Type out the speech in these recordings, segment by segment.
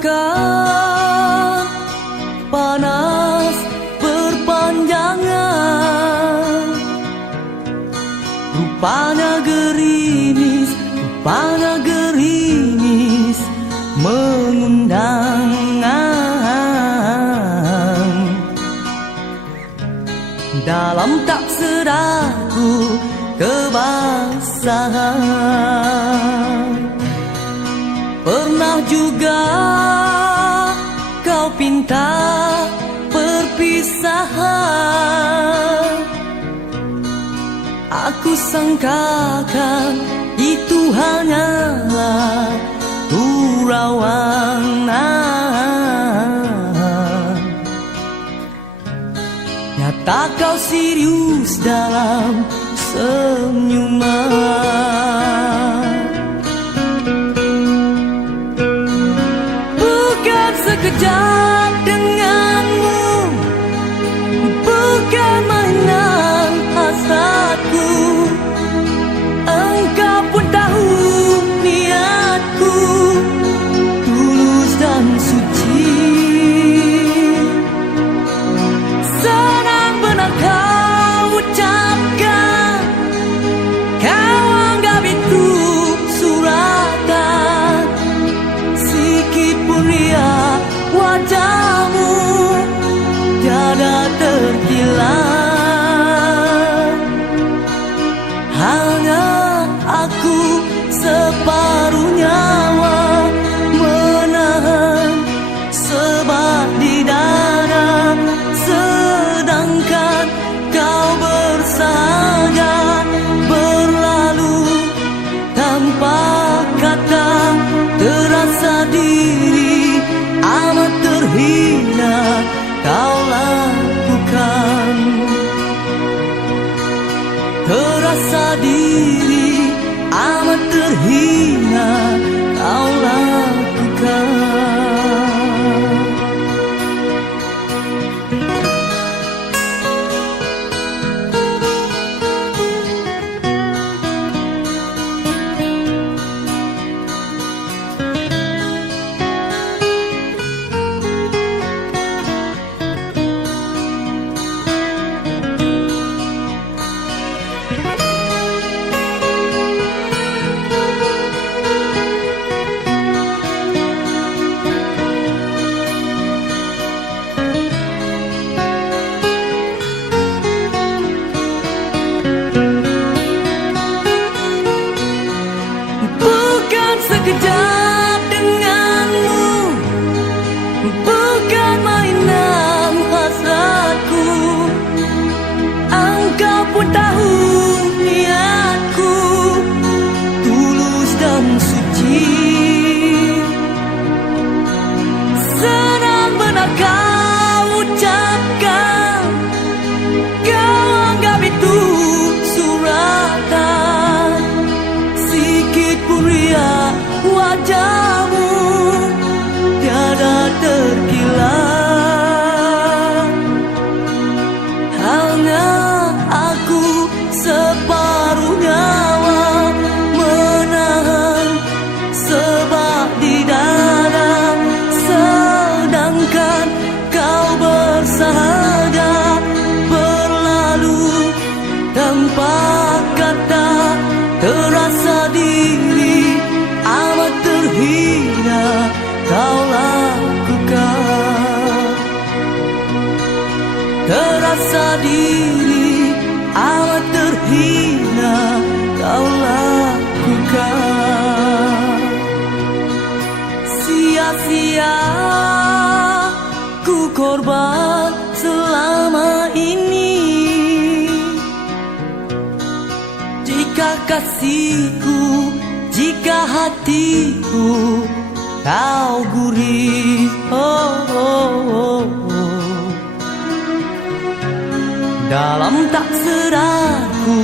rasakan panas berpanjangan. Rupanya gerimis mengundang. Dalam tak sedarku kebasahan. Pernah juga kau pinta perpisahan. Aku sangkakan itu hanyalah gurauan. Nyata kau serius dalam senyuman. Bukan sekejap denganmu, bukan mainan hasratku. Engkau pun tahu niatku tulus dan suci. Senang benar kau ucapkan, kau anggap itu suratan. Sikit pun ria wajahmu tiada terkilat. Hanya aku separuh nyawa menahan sebab di dada, sedangkan kau bersahaja berlalu tanpa kata. Terasa diri amat terhina kau lakukan. Terasa diri amat terhina kau lakukan. Sekejap denganmu, bukan mainan hasratku. Engkau pun tahu niatku tulus dan suci. Senang benar kau ucapkan, kau anggap itu suratan. Sikit pun ria wajahmu tiada terkilat. Hanya aku separuh nyawa menahan sebab di dada, sedangkan kau bersahaja berlalu tanpa kata. Terasa diri amat terhina kau lakukan. Terasa diri amat terhina kau lakukan. Sia-sia ku korban selama ini. Jika kasihku, jika hatiku kau gurih, dalam tak sedarku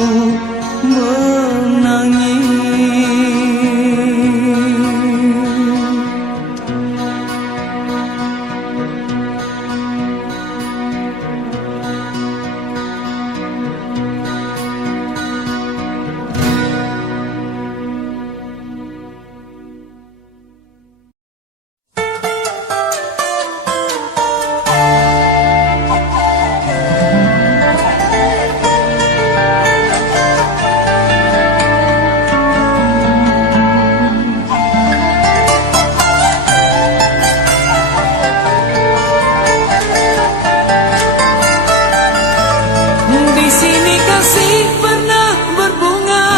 menangis. kasih pernah berbunga,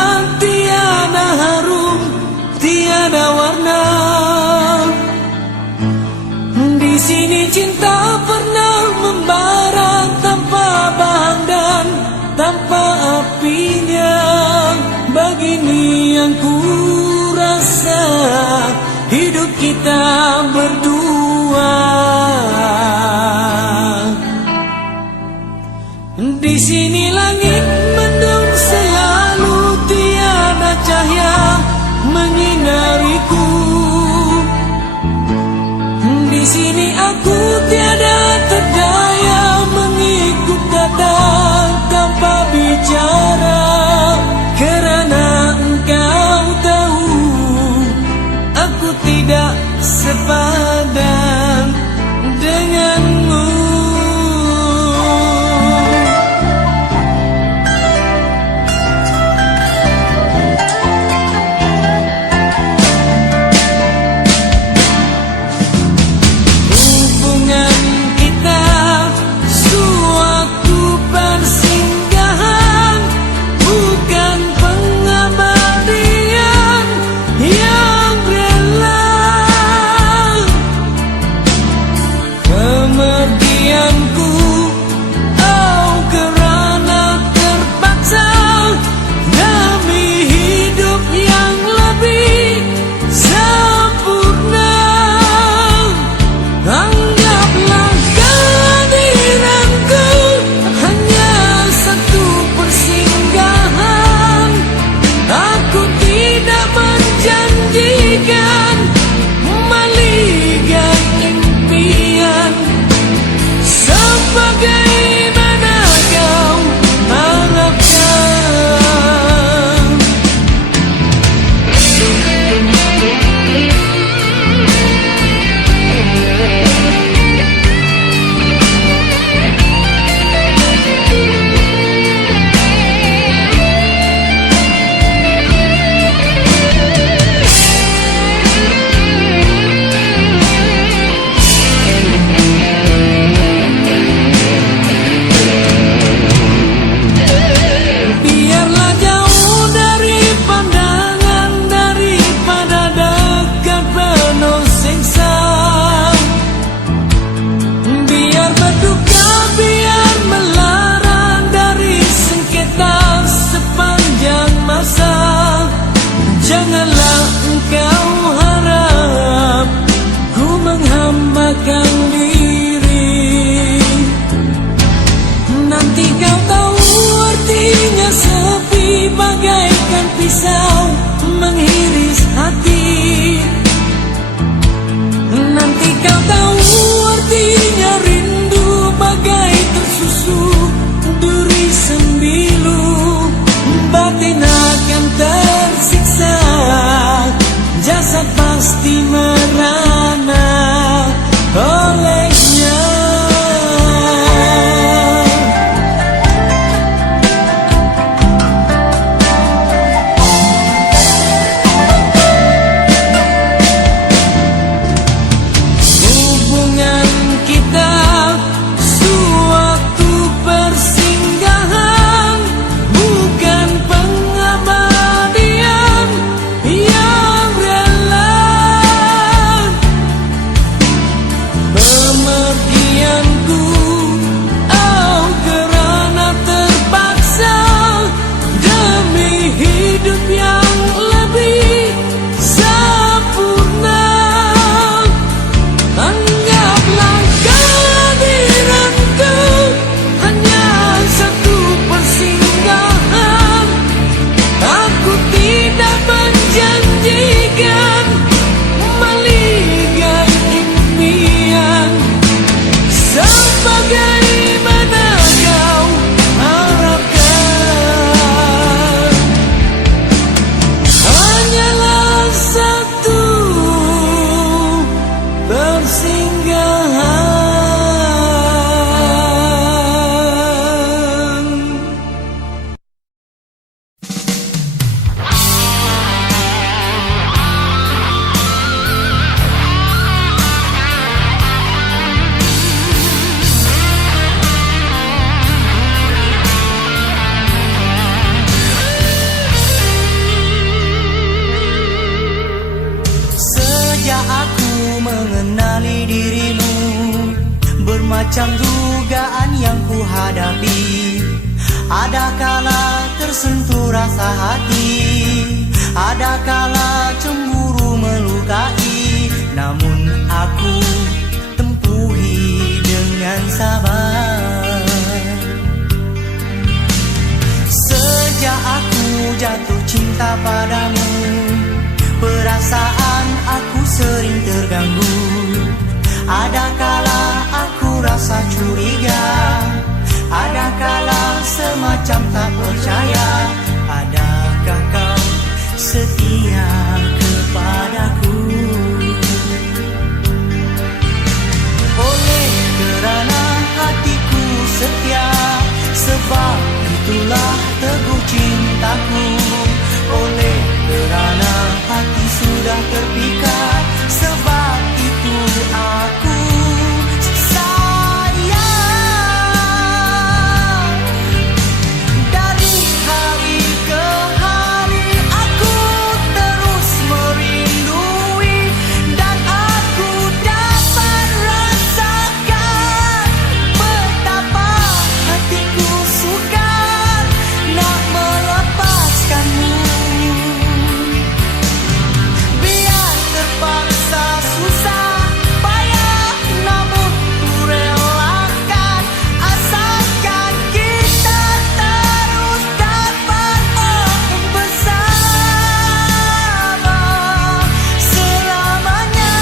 tiada harum, tiada warna. Di sini cinta pernah membara tanpa bahan dan tanpa apinya. Begini yang ku rasa hidup kita berdua. Di sini langit mendung selalu, tiada cahaya menyinariku. Di sini aku tiada terdaya mengikut kata tanpa bicara, karena engkau tahu aku tidak sepadan denganmu. Hubungan Macam dugaan yang ku hadapi, ada kala tersentuh rasa hati, ada kala cemburu melukai. Namun aku tempuhi dengan sabar. Sejak aku jatuh cinta padamu, perasaan aku sering terganggu. Ada kala aku rasa curiga, ada kala semacam tak percaya. Adakah kau setia kepadaku? Oleh kerana hatiku setia, sebab itulah teguh cintaku. Oleh kerana hati sudah terpikat, sebab itu aku sayang. Dari hari ke hari aku terus merindui, dan aku dapat rasakan betapa hatiku sukar nak melepaskanmu. Biar terpaksa susah payah, namun ku relakan, asalkan kita terus dapat bersama selamanya.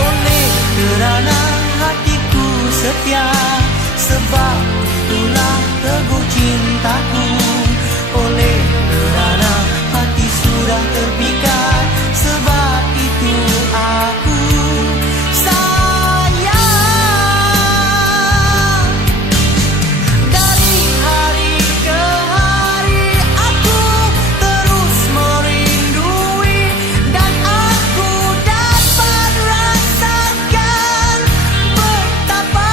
Oleh kerana hatiku setia, sebab itulah teguh cintaku. Oleh kerana hati sudah terpikat, sebab itu aku sayang. Dari hari ke hari aku terus merindui, dan aku dapat rasakan betapa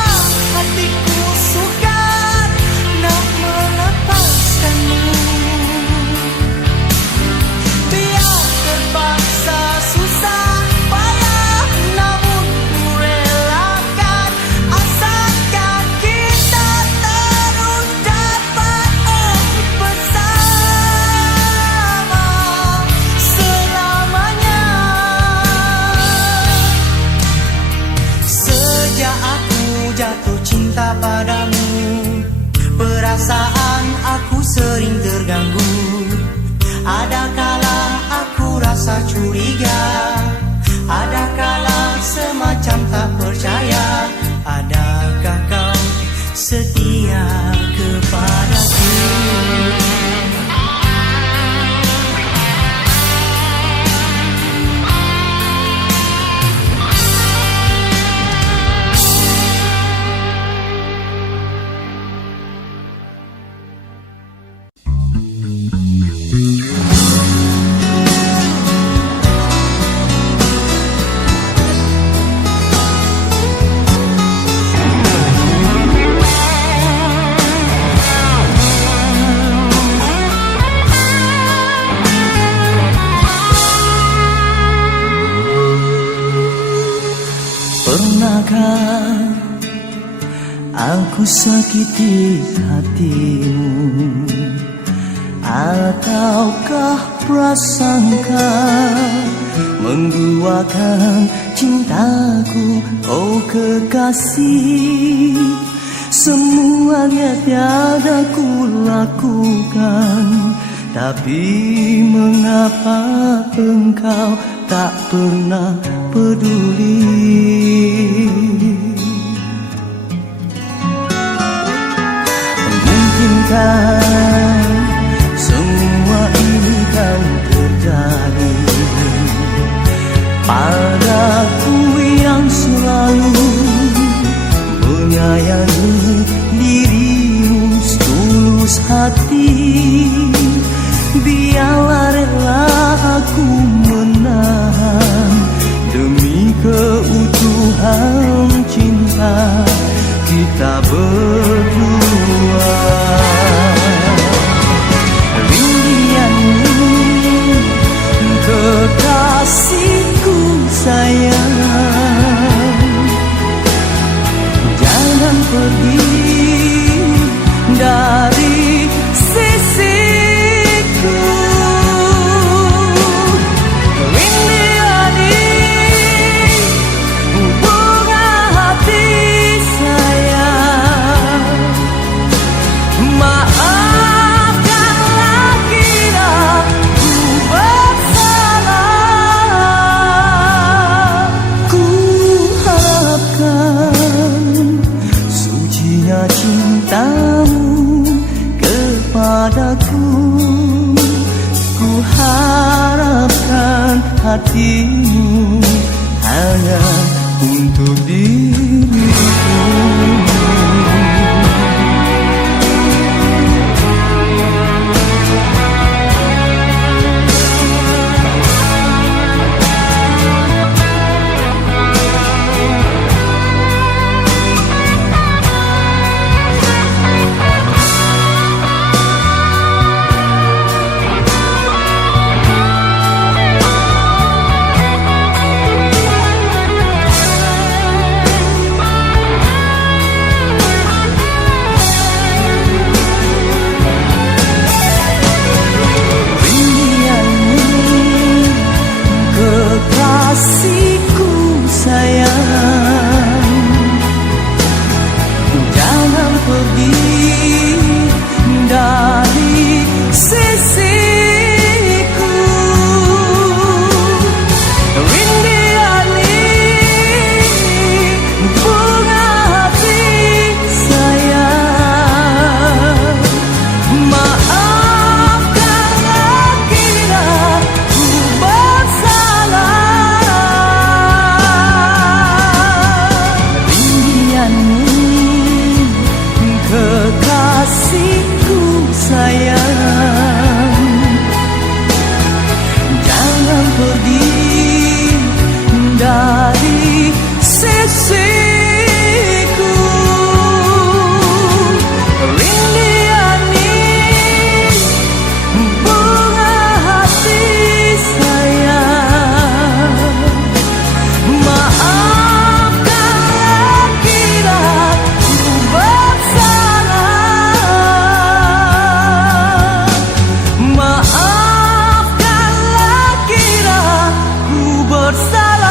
hatiku sukar nak melepaskanmu. Biar terpaksa susah payah, namun ku relakan, asalkan kita terus dapat bersama selamanya. Sejak aku jatuh cinta padamu, perasaan aku sering terganggu. Ada kala aku rasa curiga, ada kala semacam tak percaya. Adakah kau setia kepadaku? Pernahkah aku sakiti hatimu, ataukah prasangka menduakan cintaku? Oh kekasih, semuanya tiada ku lakukan, tapi mengapa engkau tak pernah peduli? Mungkinkah semua ini kan terjadi padaku yang selalu menyayangi dirimu? ku menahan demi keutuhan cinta kita berdua. Rindianmu kekasihku sayang, jangan pergi dari sisiku. Rindiani bunga hati sayang, maafkanlah kira ku bersalah. Ku harapkan sucinya cintamu kepadaku, ku harapkan hatimu hanya untuk diriku. Kekasihku sayang, jangan pergi dari sisiku. Rindiani bunga hati sayang, maafkanlah kira ku bersalah. Kekasihku sayang, jangan pergi dari sisiku. Rindiani bunga hati sayang, maafkanlah kira ku bersalah. Maafkanlah kira ku bersalah.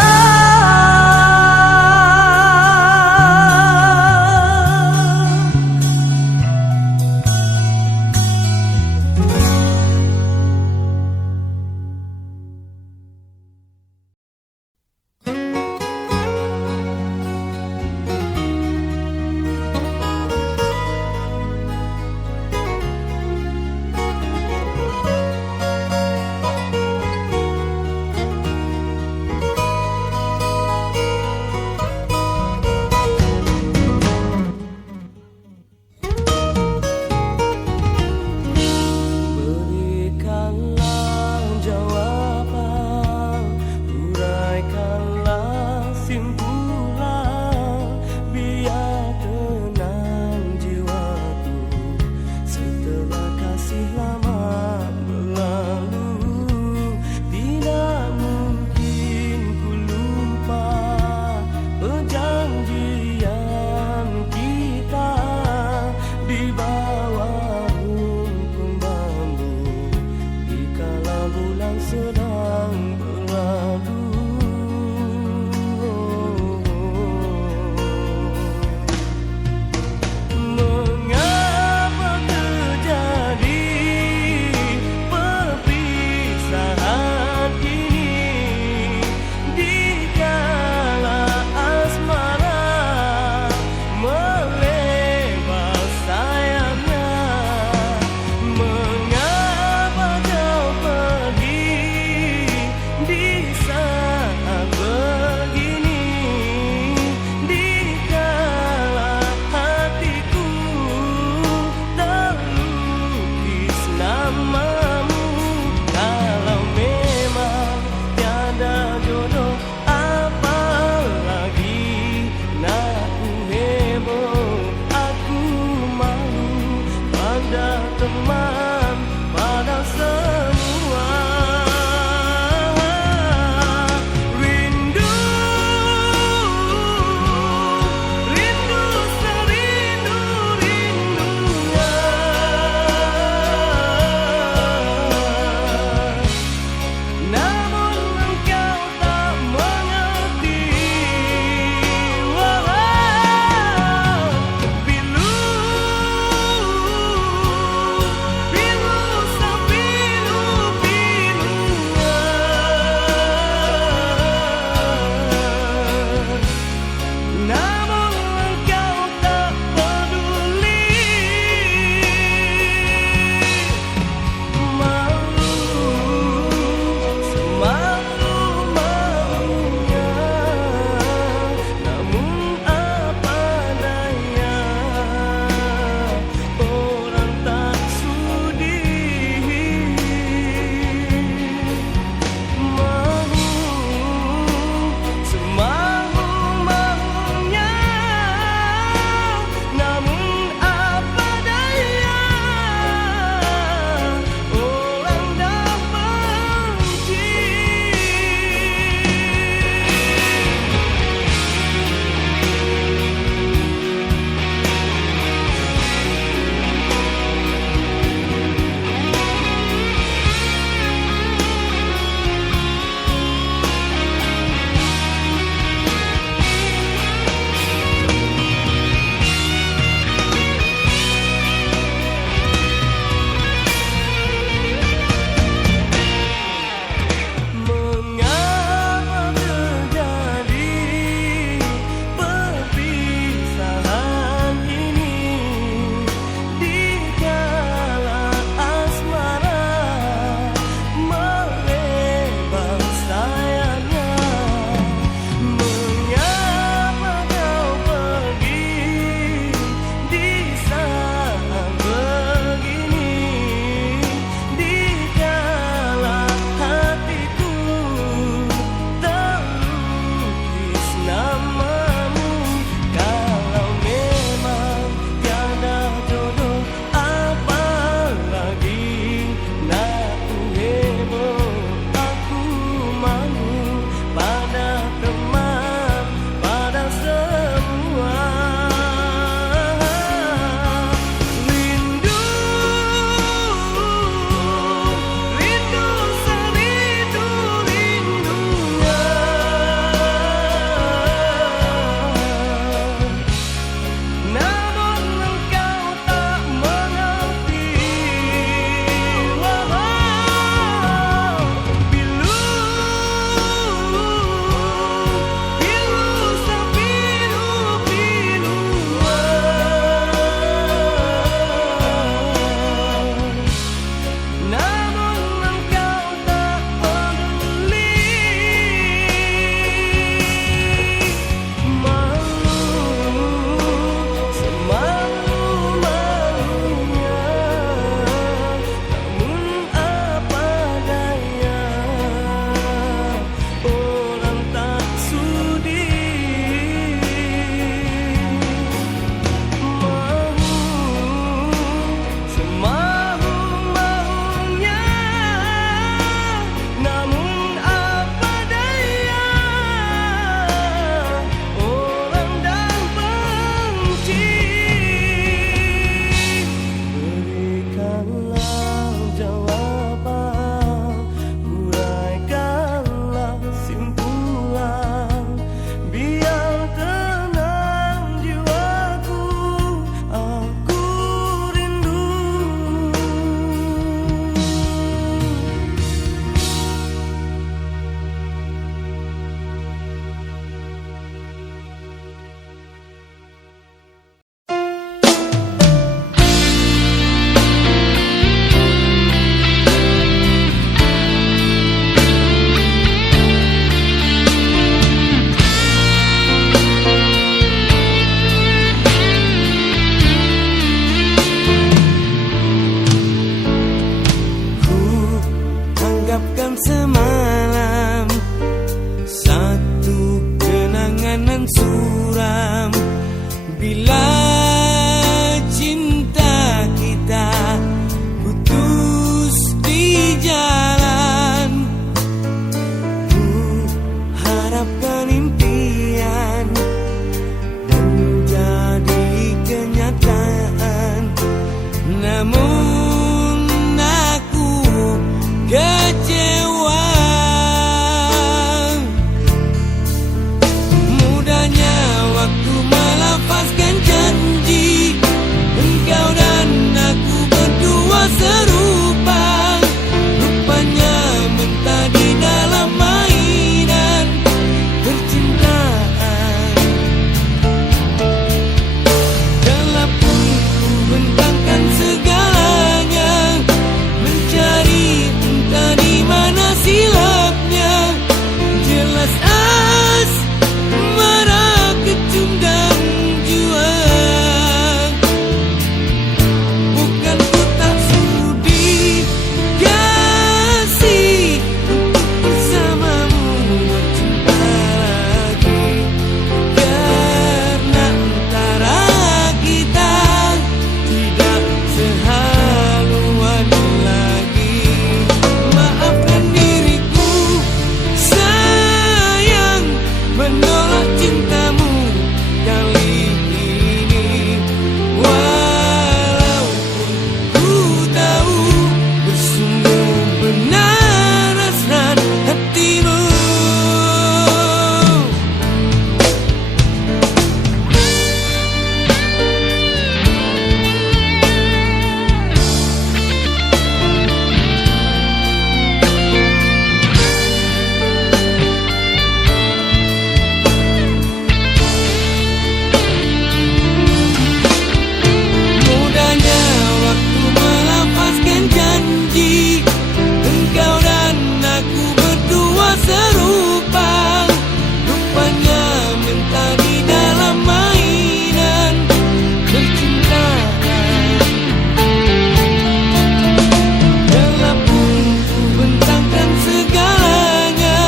Berikanlah jawaban, uraikanlah simpulan, biar tenang jiwaku setelah kasih lama berlalu. Tidak mungkin ku lupa perjanjian kita di bawah rumpun bambu dikala bulan sedang berlalu. Mengapa terjadi perpisahan ini dikala asmara melebar sayapnya? Mengapa kau pergi di sana? lupakan semalam, satu kenangan nan suram. Bila cinta kita putus di jalan, ku harapkan impian menjadi kenyataan. Namun aku kecewa. Mudahnya waktu melafazkan janji, engkau dan aku berdua serupa. Rupanya mentah di dalam mainan percintaan. Telah pun ku bentangkan segalanya, mencari entah di mana silapnya. Jelas asmara kecum dan jua. Bukan ku tak sudi kasih untuk bersamamu bercinta lagi, karena antara kita tidak sehaluan lagi. Maafkan diriku sayang, menolak cintamu kali ini. Walaupun ku tahu bersungguh benar hasrat hatimu. Mudahnya waktu melafazkan janji, engkau dan aku berdua serupa. Rupanya mentah di dalam mainan percintaan. Telah pun ku bentangkan segalanya,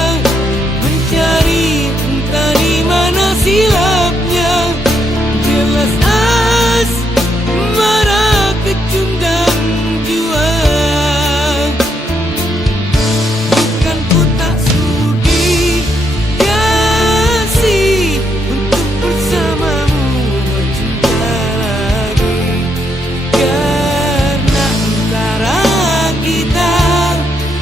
mencari entah di mana silapnya. Jelas asmara kecum dan jua. Bukan ku tak sudi kasih untuk bersamamu bercinta lagi, karena antara kita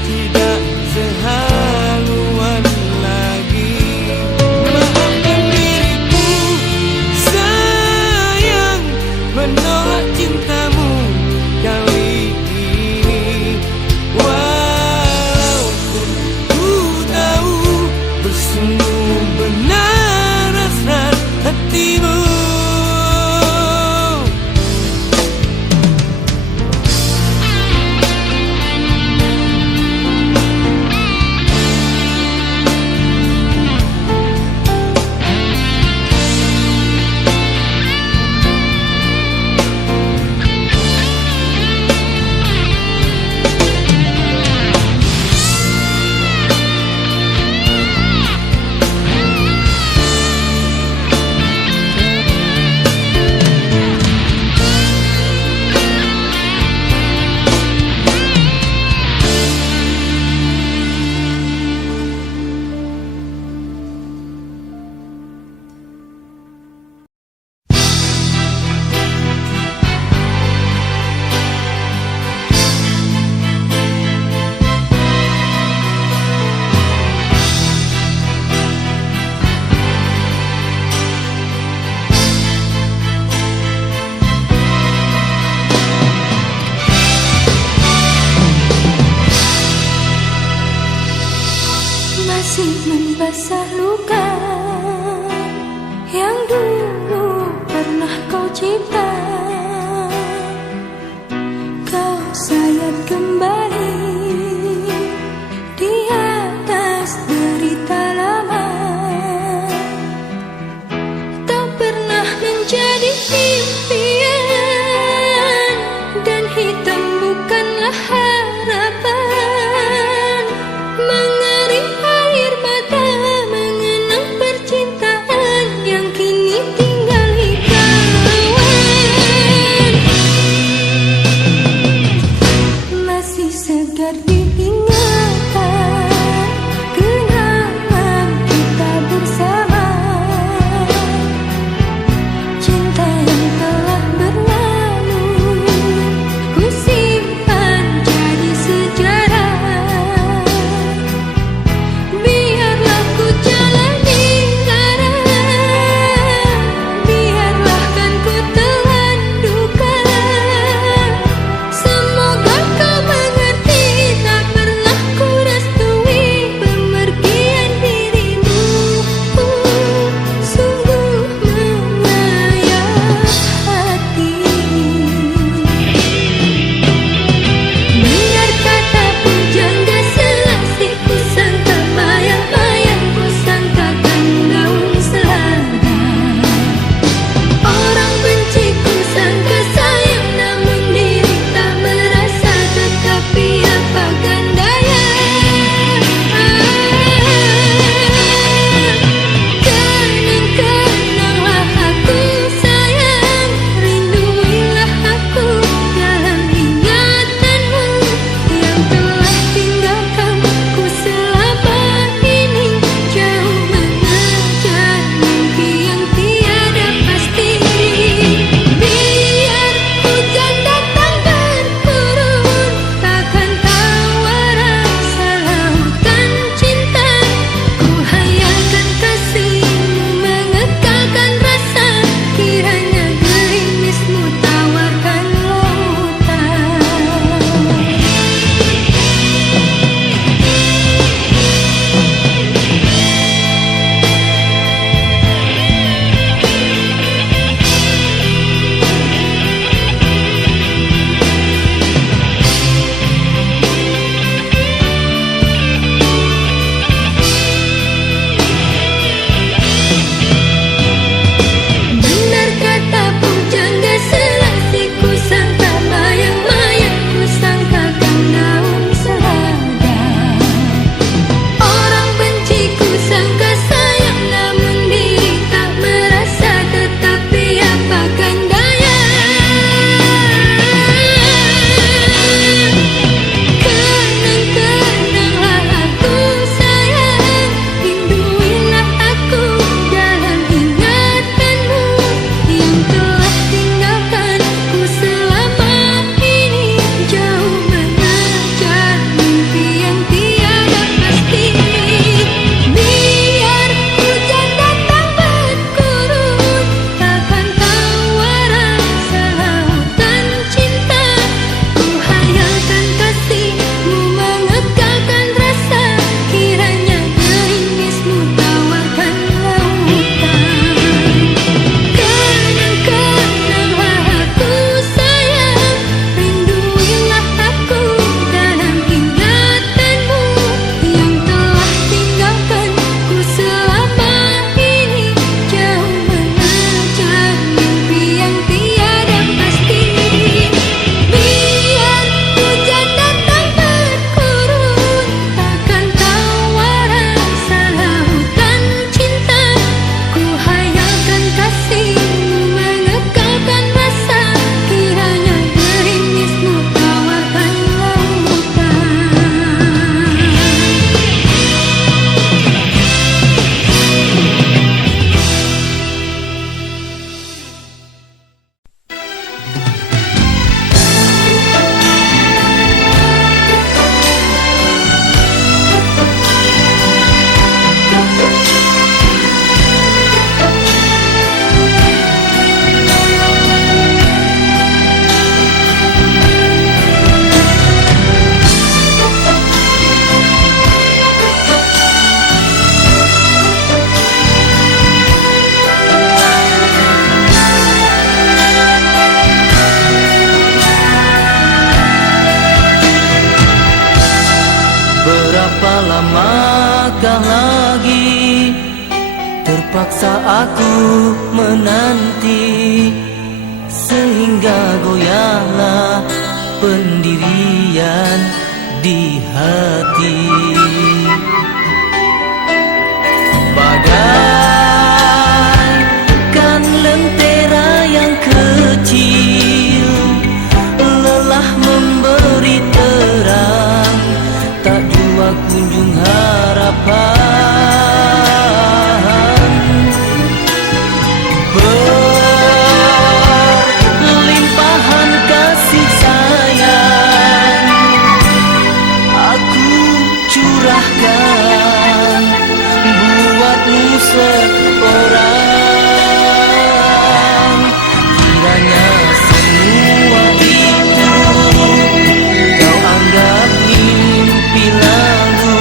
tidak sehaluan lagi. Maafkan diriku sayang, menolak cintamu kali ini. Walaupun ku tahu bersungguh benar hasrat hatimu. Masih membasah luka yang dulu pernah kau cipta. Kau sayat kembali di atas derita lama. Tak pernah menjadi impian, dan hitam bukanlah harapan. Berapa lamakah lagi terpaksa aku menanti, sehingga goyahlah pendirian di hati. Bagaikan lentera yang kecil, lelah memberi terang, tak jua kunjung harapan. Berlimpahan kasih sayang aku curahkan buatmu seorang. Kiranya semua itu kau anggap mimpi lalu,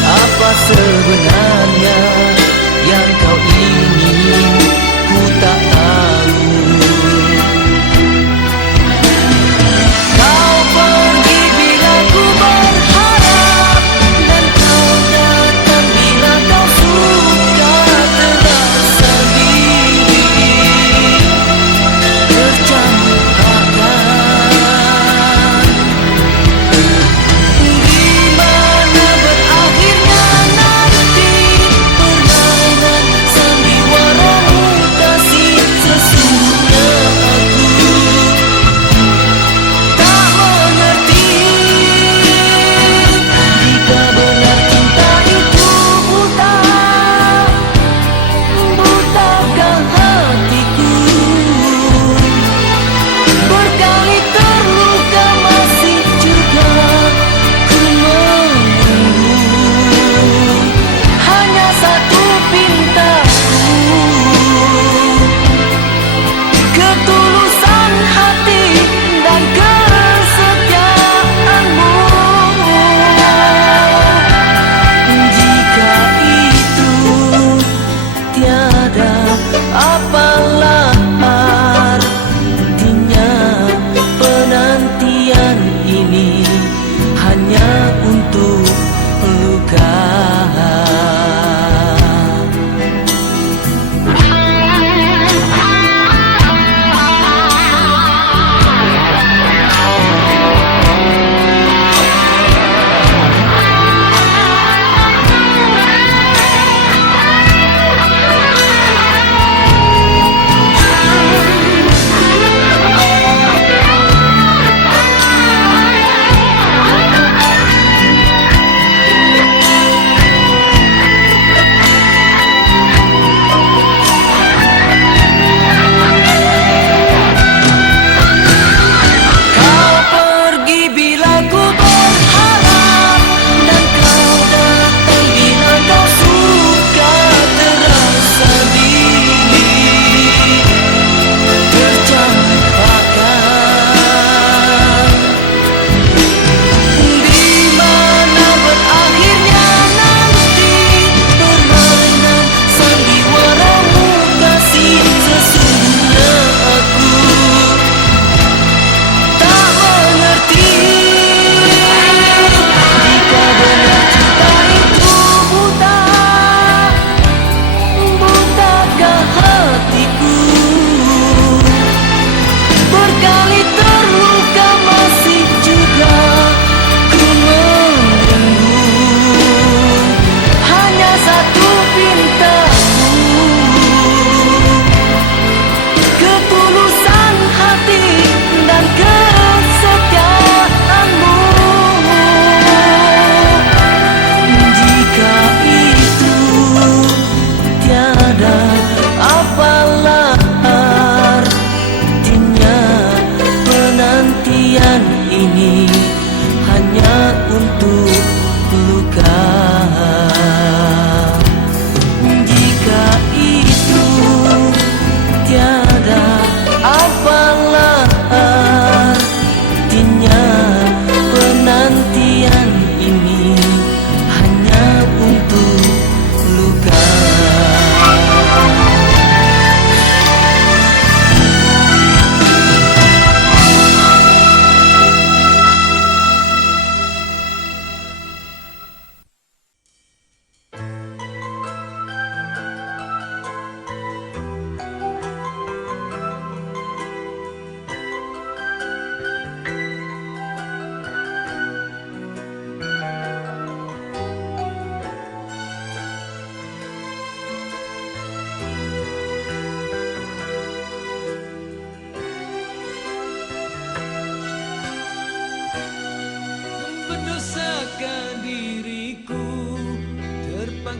apa sebenarnya yang kau ingin ku tak tahu. Kau pergi bila ku berharap, dan kau datang bila kau suka.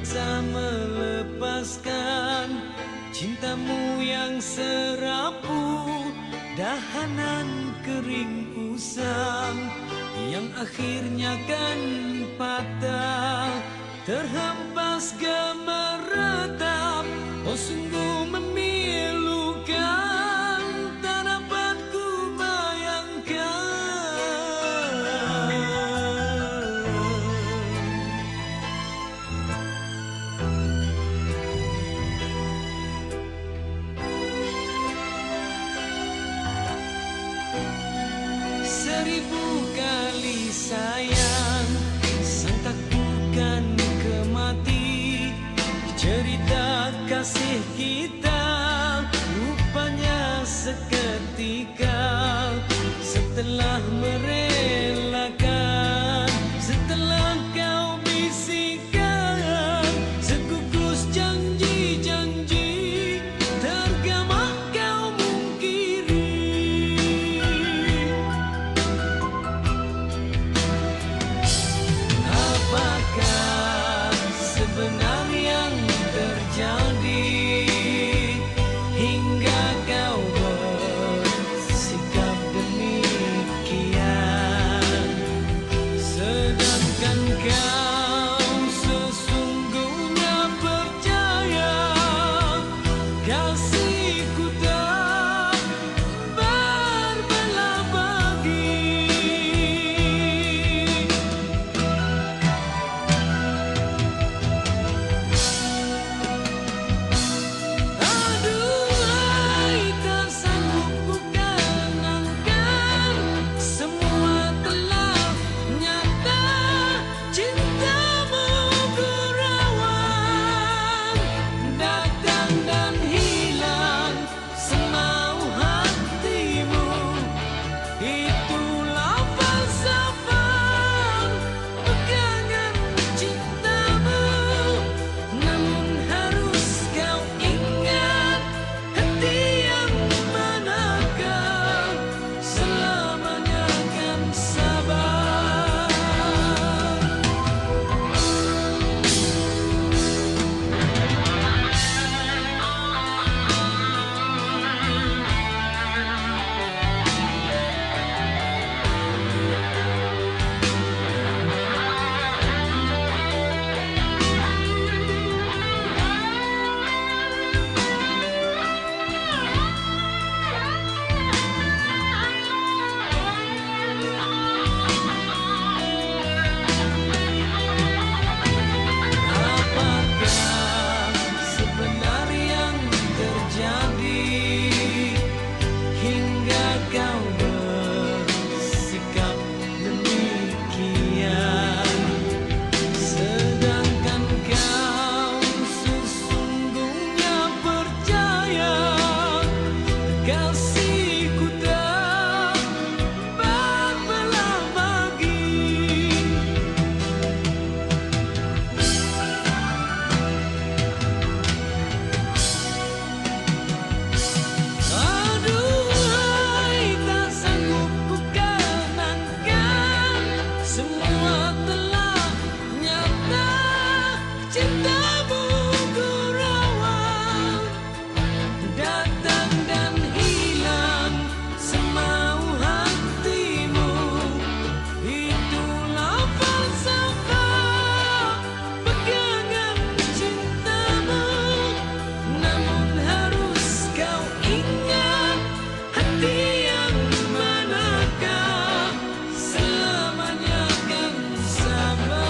terpaksa melepaskan cintamu yang serapu, dahanan kering usang yang akhirnya kan patah, terhempas gemeretak. Oh sungguh memilukan, tak dapat ku bayangkan. Seribu kali sayang, sang takutkan ke mati. Cerita kasih kita rupanya seketika, setelah merelakan, setelah kau bisikan sekukus janji-janji, tergama kau mungkiri. Apakah sebenarnya yang terjadi hingga kau bersikap demikian, sedangkan kau sesungguhnya percaya kasihku tak berbelah bagi. Aduhai, tak sanggup ku kenangkan, semua telah nyata, cintamu ku rawat, datang dan hilang semau hatimu. Itulah falsafah pegangan cintamu, namun harus kau ingat, hati yang manakah selamanya kan sabar. Apakah sebenarnya yang terjadi hingga kau bersikap demikian, sedangkan kau sesungguhnya percaya kasihku tak berbelah bagi. Aduhai, tak sanggup ku kenangkan, semua telah nyata, cintamu ku rawat, datang dan hilang semau hatimu. Itulah falsafah pegangan cintamu, namun harus kau ingat, hati yang manakah selamanya kan sabar.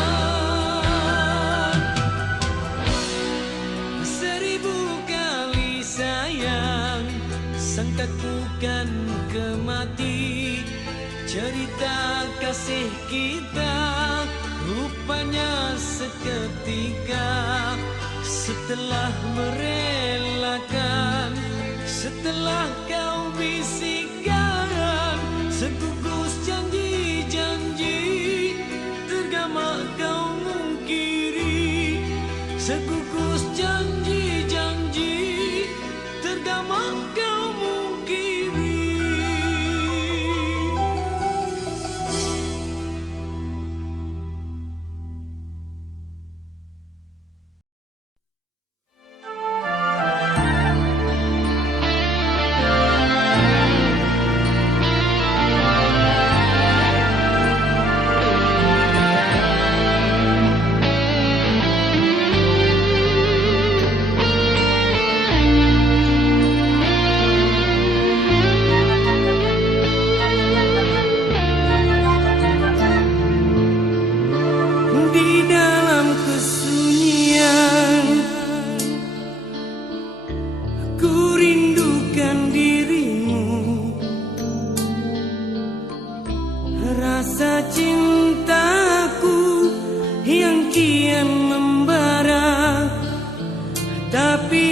Seribu kali sayang, sang takutkan ke mati. Cerita kasih kita rupanya seketika, setelah merelakan, setelah kau bisikan sekukus janji-janji, tergama kau mungkiri. Sekukus janji-janji, tergama kau mungkiri. kian membara, tapi